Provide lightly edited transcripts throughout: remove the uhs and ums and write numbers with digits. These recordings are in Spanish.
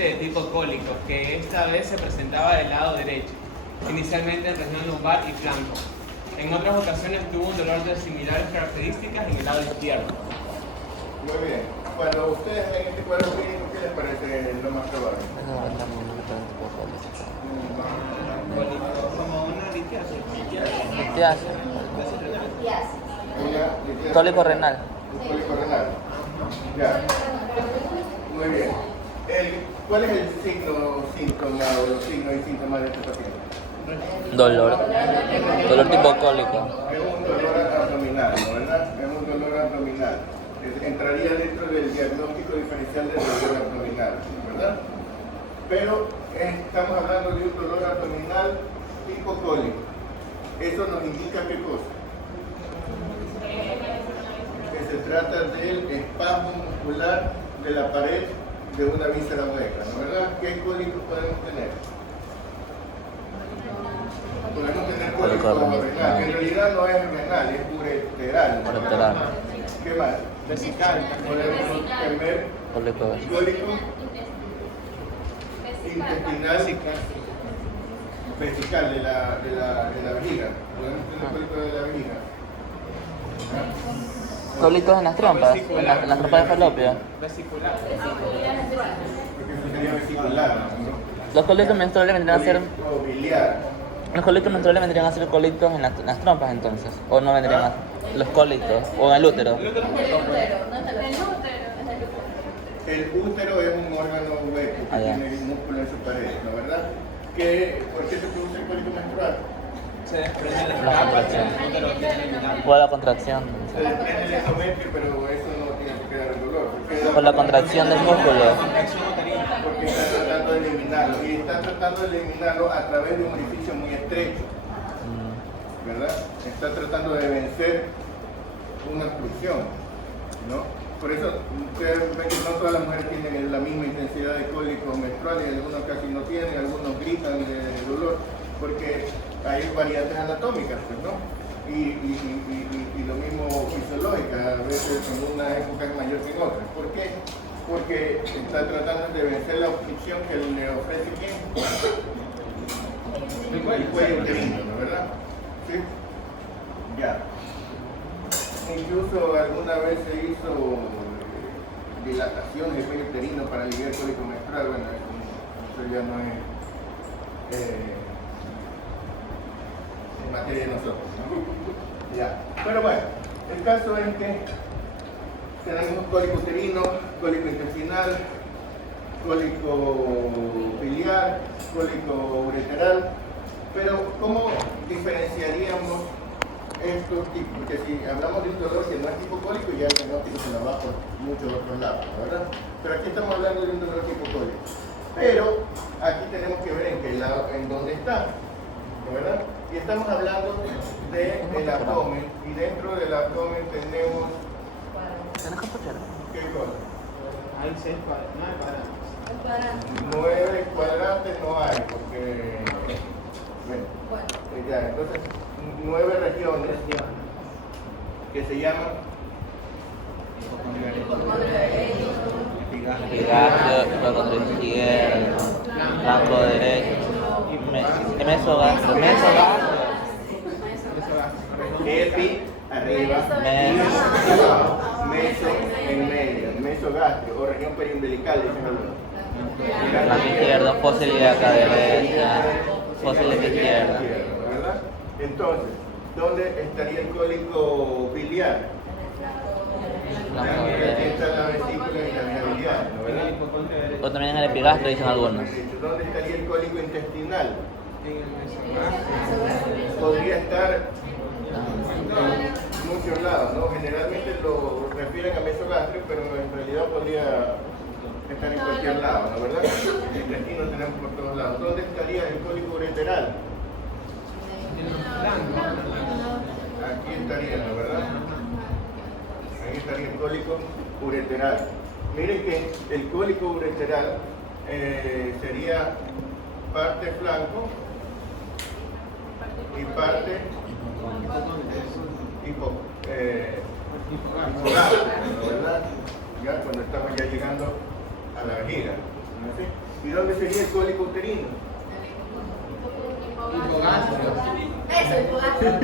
paciente de tipo cólico, que esta vez se presentaba del lado derecho, inicialmente en región lumbar y flanco. En otras ocasiones tuvo un dolor de similares características en el lado izquierdo. Muy bien. Cuando ustedes ven este cuadro clínico, ¿qué les parece lo más probable? Como una litiasis. Litiasis. Una litiasis. Cólico renal. Un cólico renal. Ya. Muy bien. ¿Cuál es el síntoma o los signos y síntomas de este paciente? Dolor. Dolor tipo cólico. Es un dolor abdominal, ¿no? ¿Verdad? Es un dolor abdominal. Entraría dentro del diagnóstico diferencial del dolor abdominal, ¿verdad? Pero estamos hablando de un dolor abdominal tipo cólico. Eso nos indica qué cosa. Que se trata del espasmo muscular de la pared de una víscera hueca, ¿no? ¿Verdad? ¿Qué cólicos podemos tener? Podemos tener cólico renal, que en realidad no es renal, es ureteral. Ureteral. ¿Qué más? Vesical. Podemos tener Cólico. cólico intestinal vesical de la vejiga. Podemos tener cólico de la vejiga. Cólicos en las trompas. En las trompas de falopio. Vesicular. Porque eso sería vesicular, ¿no? Los cólicos menstruales vendrían a ser. Cólico biliar. Los cólicos menstruales vendrían a ser cólicos en las trompas entonces. O no vendrían a. Los cólicos. O en el útero. El útero es un órgano hueco que tiene el músculo en su pared, ¿no? ¿Verdad? ¿Por qué se produce el cólico menstrual? Se desprende La contracción. O la contracción. Se desprende el endometrio, pero eso no tiene que quedar el dolor. Por la contracción del músculo. Porque está tratando de eliminarlo. Y está tratando de eliminarlo a través de un orificio muy estrecho, ¿verdad? Está tratando de vencer una obstrucción, ¿no? Por eso ustedes ven que no todas las mujeres tienen la misma intensidad de cólicos menstruales, algunos casi no tienen, algunos gritan de dolor, porque hay variantes anatómicas, pues, ¿no? Y lo mismo fisiológicas, a veces en una época es mayor que en otras. ¿Por qué? Porque está tratando de vencer la obstrucción que le ofrece ¿quién? El cuello uterino, ¿no? ¿Verdad? ¿Sí? Ya. Incluso alguna vez se hizo dilatación del cuello uterino para aliviar el cólico menstrual. Bueno, eso ya no es materia de nosotros, ¿no? Ya. Pero bueno, el caso es que tenemos cólico uterino, cólico intestinal, cólico biliar, cólico ureteral. Pero ¿cómo diferenciaríamos estos tipos? Porque si hablamos de un dolor que no es tipo cólico, ya el diagnóstico se nos va por muchos otros lados, ¿verdad? Pero aquí estamos hablando de un dolor tipo cólico. Pero aquí tenemos que ver en qué lado, en dónde está, ¿verdad? Y estamos hablando del abdomen, y dentro del abdomen tenemos ¿qué cosa? Hay 6 cuadrantes. 9 cuadrantes no hay, porque bueno, ya, entonces 9 regiones que se llaman Epigastrio, hipocondrio izquierdo, flanco derecho, mesogastro, epi arriba, meso en medio, mesogastrio o región periumbilical, dicen algunos. flanco izquierdo, fósil de acá derecha, fósil de izquierda. ¿Verdad? Entonces, ¿dónde estaría el cólico biliar? Aquí está la vesícula y la vía biliar, ¿no? ¿Verdad? O también en el epigastrio dicen algunos. ¿Dónde estaría el cólico intestinal? Podría estar en muchos lados, ¿no? Generalmente lo refieren a mesogastrio, pero en realidad podría estar en cualquier lado, ¿no? ¿Verdad? El intestino tenemos por todos lados. ¿Dónde estaría el cólico ureteral? Aquí estaría, ¿no? ¿Verdad? Ahí estaría el cólico ureteral. Miren que el cólico ureteral sería parte flanco y parte hipogastrio, ¿no? ¿Verdad? Ya cuando estamos ya llegando a la vejiga, ¿no es así? ¿Y dónde sería el cólico uterino? Eso, hipogástrico.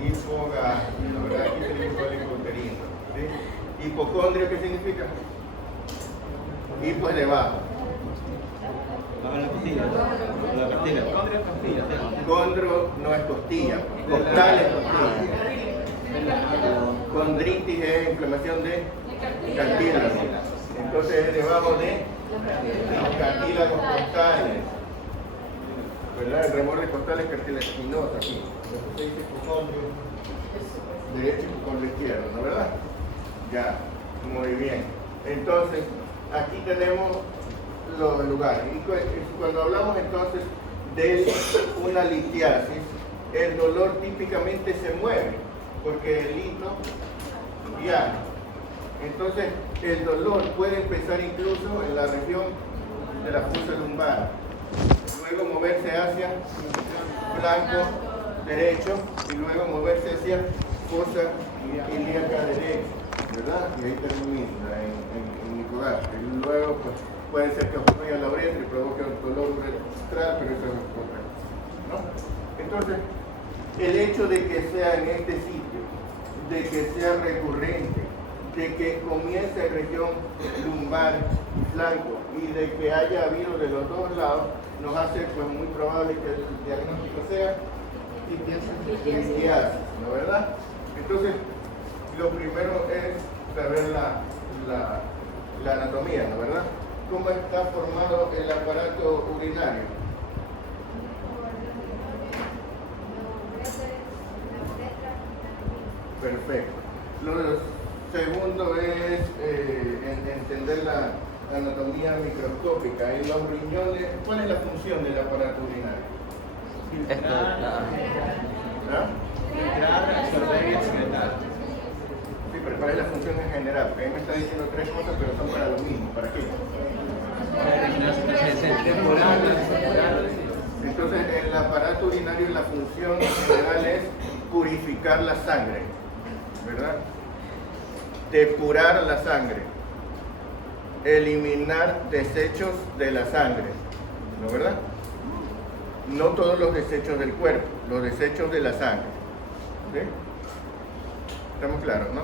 Hipogástrico, ¿verdad? Aquí sería el cólico uterino. ¿Sí? Hipocondrio, ¿qué significa? Hipo es debajo. La costilla. La costilla. Condro no es costilla, costal es costilla. Condritis es inflamación de cartílago. Entonces es debajo de los cartílagos costales. ¿Verdad? El remolque costal es cartilaginoso aquí. Entonces se dice hipocondrio derecho y hipocondrio izquierdo, ¿no verdad? Ya, muy bien. Entonces, aquí tenemos los lugares. Y cuando hablamos entonces de una litiasis, el dolor típicamente se mueve, porque el lito viaja. Entonces, el dolor puede empezar incluso en la región de la fosa lumbar, luego moverse hacia flanco derecho y luego moverse hacia fosa ilíaca derecha, ¿verdad? Y ahí termina en mi lugar. Y luego, pues, puede ser que ocurra la uretra y provoque un dolor uretral, pero eso es otra cosa, ¿no? Entonces, el hecho de que sea en este sitio, de que sea recurrente, de que comience en región lumbar y flanco y de que haya habido de los dos lados, nos hace pues muy probable que el diagnóstico sea litiasis, ¿no verdad? Entonces, lo primero es saber la anatomía, ¿no verdad? ¿Cómo está formado el aparato urinario? Perfecto. Lo segundo es entender la anatomía microscópica. En los riñones, ¿cuál es la función del aparato urinario? Esto, ¿Ah? Filtrar, absorber y excretar. Sí, pero ¿cuál es la función en general? Porque ahí me está diciendo tres cosas, pero son para lo mismo. ¿Para qué? Entonces, el aparato urinario, la función general es purificar la sangre, ¿verdad? Depurar la sangre, eliminar desechos de la sangre, ¿no verdad? No todos los desechos del cuerpo, los desechos de la sangre. ¿Sí? ¿Estamos claros, no?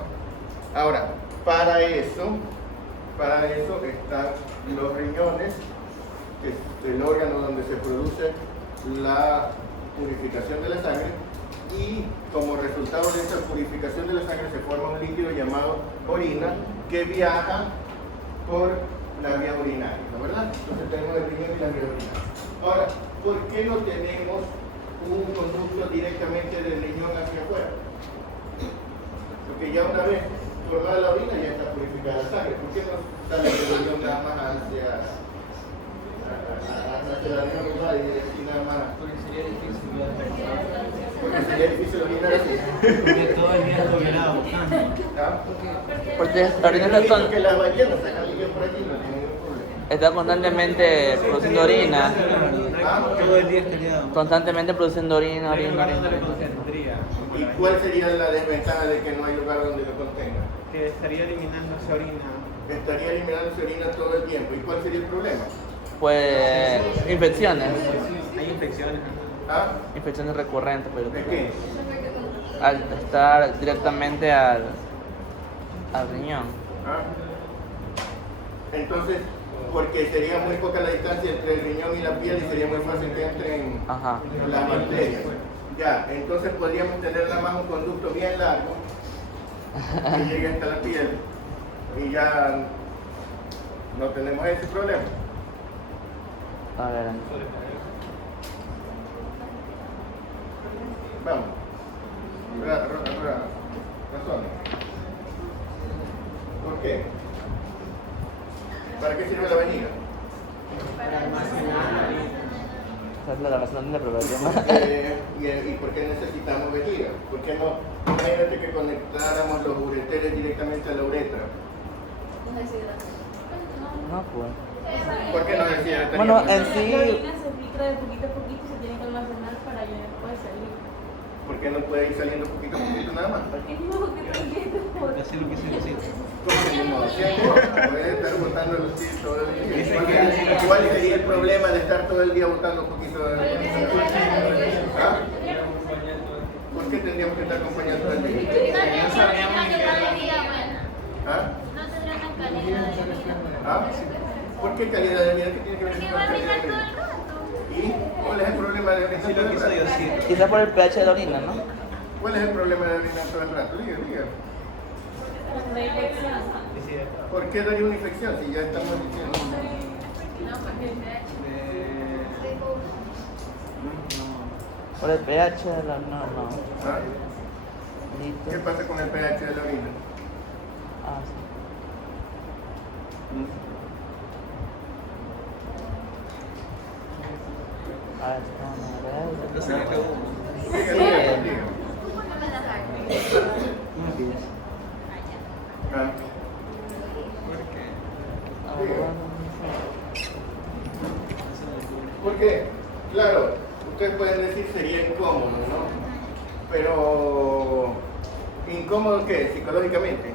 Ahora, para eso están los riñones, que es el órgano donde se produce la purificación de la sangre, y como resultado de esa purificación de la sangre se forma un líquido llamado orina que viaja por la vía urinaria, ¿no verdad? Entonces tenemos el riñón y la vía urinaria. Ahora, ¿por qué no tenemos un conducto directamente del riñón hacia afuera? Porque ya una vez formada la orina ya está purificada la sangre. ¿Por qué no sale el riñón nada más hacia la riñón urinal y así nada más? Porque sería difícil. Porque sería difícil orinar así. Porque todo el día lo violaba buscando. ¿Ah? porque la orina está, Porque las ballenas sacan líquido por aquí, no tienen ningún problema. está constantemente produciendo orina, Todo el día estaría. constantemente produciendo orina, No hay orina, lugar donde orina. lo contendría. ¿Y cuál sería la desventaja de que no hay lugar donde lo contenga? Que estaría eliminando esa orina. Estaría eliminando su orina todo el tiempo. ¿Y cuál sería el problema? Pues infecciones, Hay infecciones. ¿Ah? infecciones recurrentes, pero ¿De qué? al estar directamente al riñón. ¿Ah? Entonces, porque sería muy poca la distancia entre el riñón y la piel y sería muy fácil que entren Ajá. las bacterias. Ya, entonces podríamos tener nada más un conducto bien largo que llegue hasta la piel y ya no tenemos ese problema. A ver, Vamos. Razones. ¿Por qué? ¿Para qué sirve la vejiga? esa es la razón del problema. ¿Y por qué necesitamos vejiga? ¿Por qué no? Imagínate que conectáramos los ureteres directamente a la uretra. No, pues. ¿Por qué no decía? Bueno, en sí, La orina se filtra de poquito a poquito y se tiene que almacenar para ya después salir. ¿Por qué no puede ir saliendo poquito a poquito nada más? Porque no, que también. Así lo que se necesita. ¿Cómo que no? Puede estar botando los tiros todo el día. Dicen que ¿Cuál sería el problema de estar todo el día botando un poquito de orina? ¿Ah? ¿Por qué tendríamos que estar acompañados todo el día? ¿Ah? ¿Ah? ¿Por qué calidad de vida? ¿Qué tiene que ver con calidad de vida? ¿Y cuál es el problema de orinar Sí, todo lo el quiso rato? decir. Quizás por el pH de la orina, ¿no? ¿Cuál es el problema de orinar todo el rato? Diga. Una infección. ¿Por qué daría una infección si ya estamos diciendo? Por el pH de la orina, no. ¿Ah? Listo. ¿Qué pasa con el pH de la orina? Ah, sí. A ver, No se me acabó. Diga. No me pides. ¿Ah? Porque, claro, ustedes pueden decir sería incómodo, ¿no? Pero, ¿incómodo qué? Psicológicamente.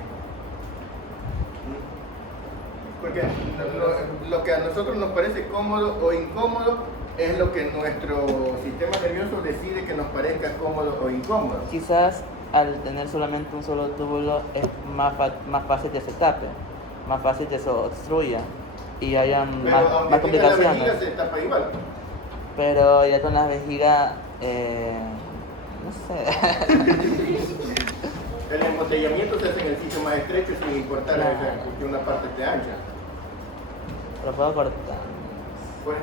Porque lo que a nosotros nos parece cómodo o incómodo es lo que nuestro sistema nervioso decide que nos parezca cómodo o incómodo. Quizás al tener solamente un solo túbulo es más fácil que se tape, más fácil que se obstruya y haya Pero más aunque tenga la complicaciones. vejiga se tapa igual. Pero ya con la vejiga, no sé. El embotellamiento se hace en el sitio más estrecho sin importar Claro. que una parte esté ancha. Lo puedo cortar. Pues,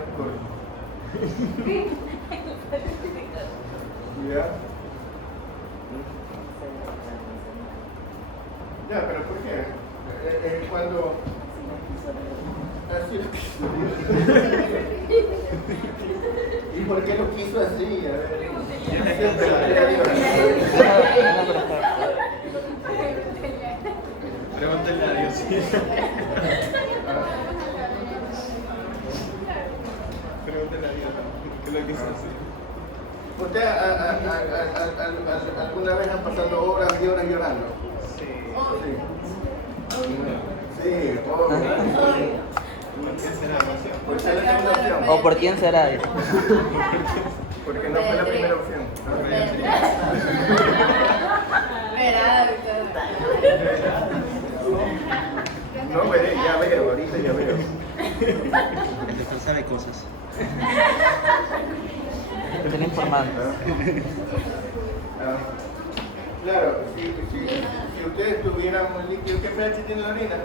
¿ya? Ya, pero ¿por qué? Cuando... Así lo quiso. ¿Y por qué lo quiso así? A ver, siempre la crea Dios. Pregúntale a Dios. Pregúntale a Dios. ¿Qué lo quiso así? ¿Usted alguna vez han pasado horas y horas llorando? Sí. Sí, obvio. ¿Por qué será la opción? Pues es la segunda opción. ¿O por quién será? Porque no fue la primera opción. No veré, ya veo, ahorita ya veo. El doctor sabe cosas. Te están informando. Ah, claro, si ustedes tuvieran un líquido, ¿qué pH tiene la orina?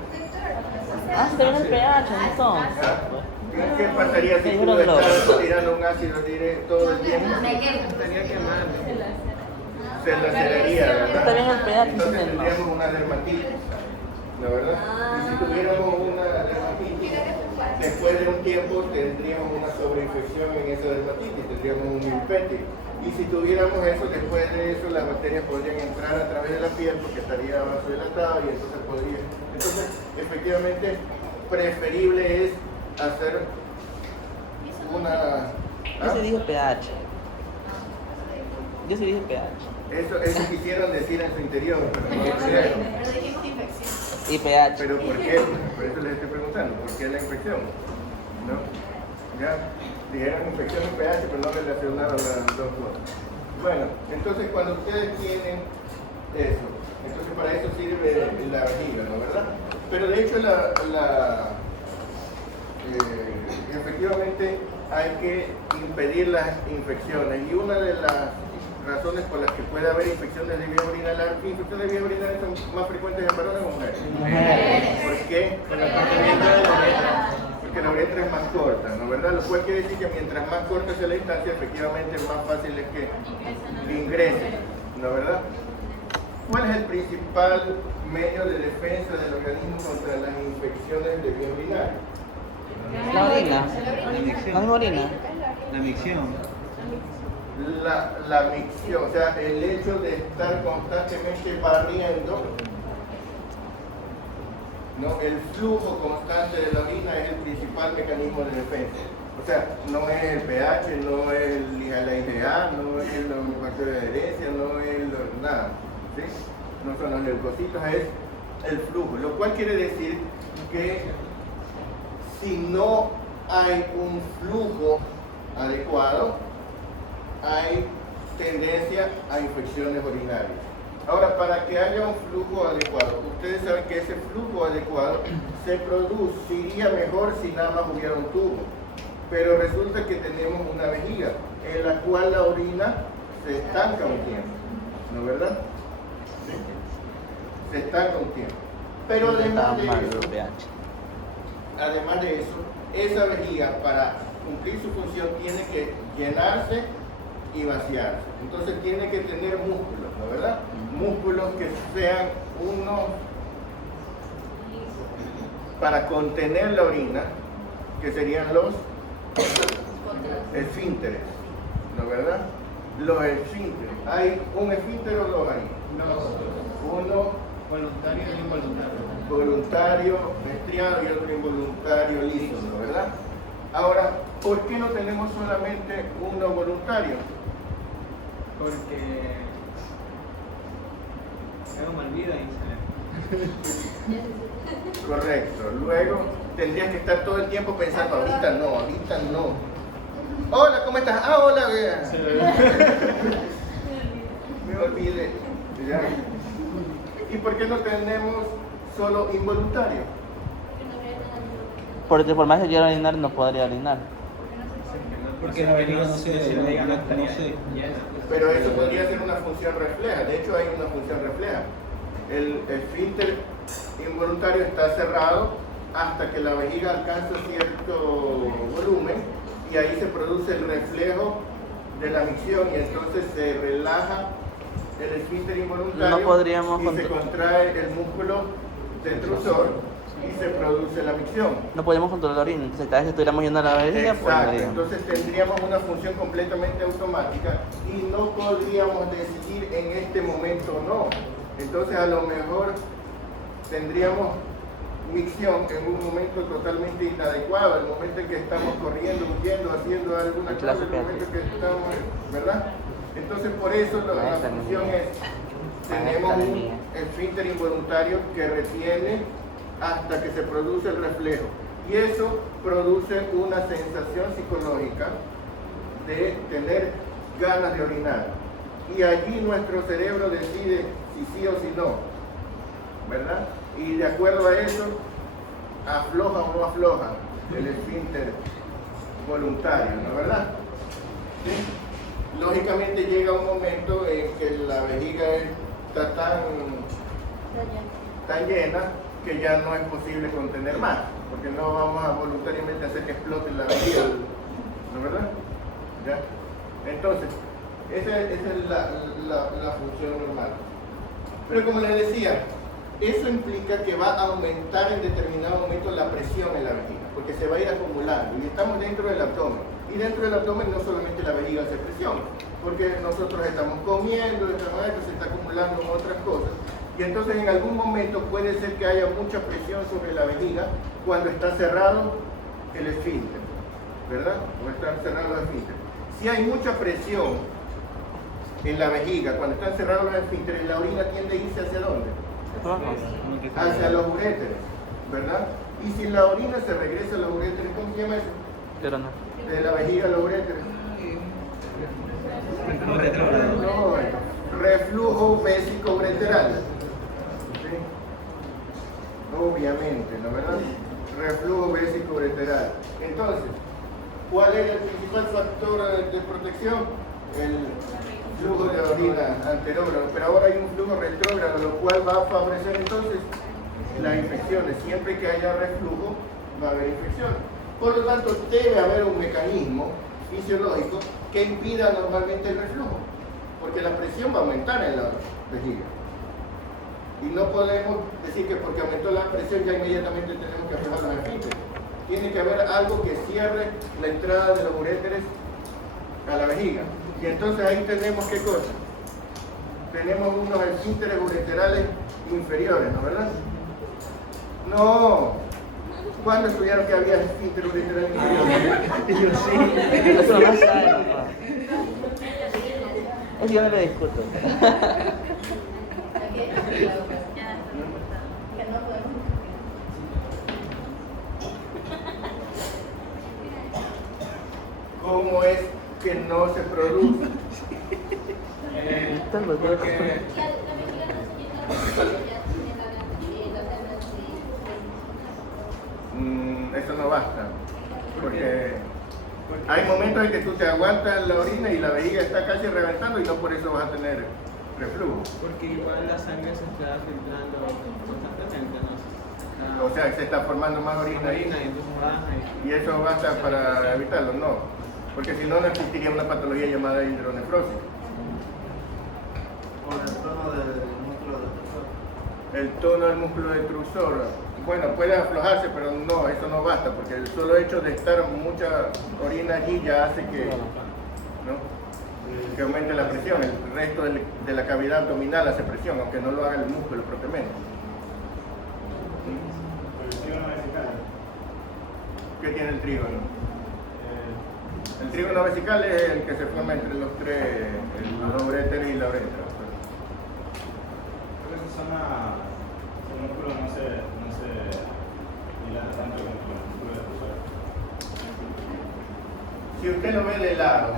Ah, se ve el pH, entonces. ¿Ah? ¿Qué pasaría si Sí, tú bueno, estás tirando un ácido todo el tiempo? Estaría quemando. Se laceraría, Está ¿verdad? bien el pH, Entonces sí, tendríamos una dermatitis, ¿no verdad? Y si tuviéramos una dermatitis, después de un tiempo tendríamos una sobreinfección en esa dermatitis, tendríamos un impeti. Y si tuviéramos eso, después de eso las bacterias podrían entrar a través de la piel porque estaría vasodilatado y entonces podría. Entonces, efectivamente, preferible es hacer una... Yo sí dije pH. Yo sí dije pH. Eso quisieron decir en su interior, pero no lo hicieron. Y pH. ¿Pero por qué? Por eso les estoy preguntando, ¿por qué la infección? ¿No? ¿Ya? Dijeron infección y pH, pero no relacionaron las dos cosas. Bueno, entonces cuando ustedes tienen eso, entonces para eso sirve la vejiga, ¿no verdad? Pero de hecho efectivamente hay que impedir las infecciones y una de las razones por las que puede haber infecciones de vía urinaria, las infecciones de vía urinaria son más frecuentes en varones o mujeres. ¿Por qué? Porque la uretra es más corta, ¿no verdad? Lo cual quiere decir que mientras más corta sea la distancia, efectivamente más fácil es que ingrese, ¿no verdad? ¿Cuál es el principal medio de defensa del organismo contra las infecciones de vía urinaria? La orina. La La micción. misma orina. La micción. La micción, o sea, el hecho de estar constantemente barriendo, ¿no? El flujo constante de la orina es el principal mecanismo de defensa. O sea, no es el pH, no es la IgA, no es los factores de herencia, no es nada, ¿sí? No son los leucocitos, es el flujo, lo cual quiere decir que si no hay un flujo adecuado, hay tendencia a infecciones urinarias. Ahora, para que haya un flujo adecuado, ustedes saben que ese flujo adecuado se produciría mejor si nada más hubiera un tubo. Pero resulta que tenemos una vejiga en la cual la orina se estanca un tiempo, ¿no es verdad? ¿Sí? Se estanca un tiempo. Pero además de eso, esa vejiga para cumplir su función tiene que llenarse y vaciarse. Entonces tiene que tener músculos, ¿no es verdad? Músculos que sean unos para contener la orina, que serían los esfínteres, ¿no es verdad? Los esfínteres. ¿Hay un esfínter o dos ahí? No. Uno Voluntario y involuntario. voluntario estriado y otro involuntario liso, ¿no es verdad? Ahora, ¿por qué no tenemos solamente uno voluntario? Porque uno me olvida y se Correcto. Luego tendrías que estar todo el tiempo pensando, ahorita no. Hola, ¿cómo estás? Ah, hola, vea. Me olvidé. ¿Ya? ¿Y por qué no tenemos solo involuntario? Porque por más que quiera orinar, no podría orinar. Porque la vejiga no se llena. Pero eso podría ser una función refleja. De hecho, hay una función refleja. El esfínter involuntario está cerrado hasta que la vejiga alcanza cierto volumen y ahí se produce el reflejo de la micción y entonces se relaja el esfínter involuntario No podríamos y se contrae el músculo detrusor y se produce la micción. No podemos controlar la orina. Entonces, cada vez que estuviéramos yendo a la vejiga, pues Exacto, haríamos. entonces tendríamos una función completamente automática y no podríamos decidir en este momento no. Entonces a lo mejor tendríamos micción en un momento totalmente inadecuado, el momento en que estamos corriendo, huyendo, haciendo alguna cosa, el momento en que estamos, ¿verdad? Entonces por eso la función es, tenemos un esfínter involuntario que retiene hasta que se produce el reflejo y eso produce una sensación psicológica de tener ganas de orinar y allí nuestro cerebro decide si sí o si no, ¿verdad? Y de acuerdo a eso afloja o no afloja el esfínter voluntario, ¿no es verdad? ¿Sí? Lógicamente llega un momento en que la vejiga está tan llena que ya no es posible contener más, porque no vamos a voluntariamente hacer que explote la vejiga, ¿no es verdad? ¿Ya? Entonces, esa es la función normal. Pero como les decía, eso implica que va a aumentar en determinado momento la presión en la vejiga, porque se va a ir acumulando y estamos dentro del abdomen. Y dentro del abdomen no solamente la vejiga hace presión, porque nosotros estamos comiendo, se está acumulando en otras cosas. Y entonces en algún momento puede ser que haya mucha presión sobre la vejiga cuando está cerrado el esfínter, ¿verdad? O está cerrado el esfínter. Si hay mucha presión en la vejiga, cuando están cerrados los esfínteres, la orina tiende a irse hacia dónde? Hacia los uréteres, ¿verdad? Y si la orina se regresa a los uréteres, ¿cómo se llama eso? Pero no. De la vejiga a los uréteres. No, reflujo vésico-ureteral. ¿Sí? Obviamente, ¿no verdad? Reflujo vésico-ureteral. Entonces, ¿cuál es el principal factor de protección? El flujo de orina anterógrado, pero ahora hay un flujo retrógrado, lo cual va a favorecer entonces las infecciones. Siempre que haya reflujo, va a haber infecciones. Por lo tanto, debe haber un mecanismo fisiológico que impida normalmente el reflujo, porque la presión va a aumentar en la vejiga. Y no podemos decir que porque aumentó la presión ya inmediatamente tenemos que aflojar los esfínteres. Tiene que haber algo que cierre la entrada de los uréteres a la vejiga. Y entonces ahí tenemos ¿qué cosa? Tenemos unos esfínteres ureterales inferiores, ¿no verdad? No. ¿Cuándo estudiaron que había esfínteres ureterales inferiores? Yo sí. Eso no sabe, papá. Eso yo no lo discuto. cómo es que no se produce. Porque Eso no basta, porque hay momentos en que tú te aguantas la orina y la vejiga está casi reventando y no por eso vas a tener reflujo. Porque igual la sangre se está filtrando constantemente, ¿no? O sea, se está formando más orina ahí. Y entonces baja Y eso basta para evitarlo, no. Porque si no, no existiría una patología llamada hidronefrosis. Por el tono del músculo detrusor. El tono del músculo detrusor, bueno, puede aflojarse, pero no, eso no basta, porque el solo hecho de estar mucha orina allí ya hace que, ¿no? Que aumente la presión. El resto de la cavidad abdominal hace presión, aunque no lo haga el músculo propiamente. ¿Qué tiene el trígono? El trígono vesical es el que se forma entre los tres, el uréter y la uretra. Pero esa zona, ese músculo no se dilata tanto como el músculo detrusor. Si usted lo ve de lado,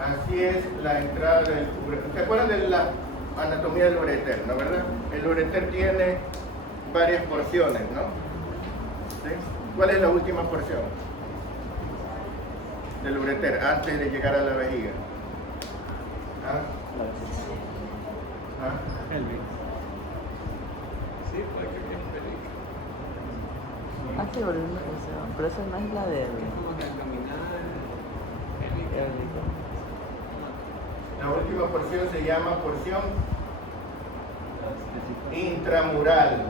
así es la entrada del ureter. ¿Se acuerdan de la anatomía del ureter, no, verdad? El ureter tiene varias porciones, ¿no? ¿Sí? ¿Cuál es la última porción del ureter antes de llegar a la vejiga? ¿Ah? ¿Ah? sí, puede que es película. Ah, sí, pero eso no es la de Es como que abdominal, película. Pélvico. La última porción se llama porción intramural.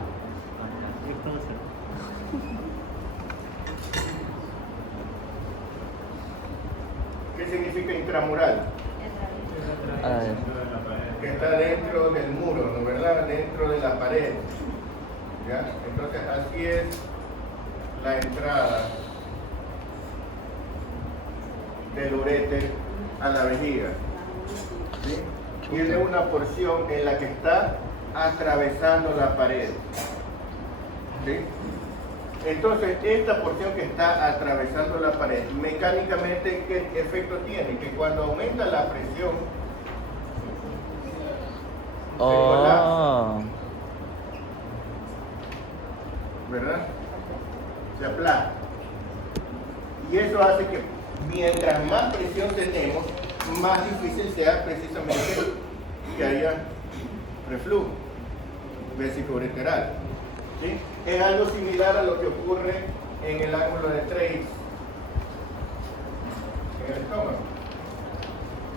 ¿Qué significa intramural? Ah, Que está dentro del muro, ¿no, verdad? Dentro de la pared. ¿Ya? Entonces así es la entrada del uréter a la vejiga. ¿Sí? Tiene una porción en la que está atravesando la pared. ¿Sí? Entonces, esta porción que está atravesando la pared, mecánicamente, ¿qué efecto tiene? Que cuando aumenta la presión, se colapsa, oh. ¿verdad? Se aplasta. Y eso hace que mientras más presión tenemos, más difícil sea precisamente que haya reflujo vesicoureteral. ¿Sí? Es algo similar a lo que ocurre en el ángulo de Treitz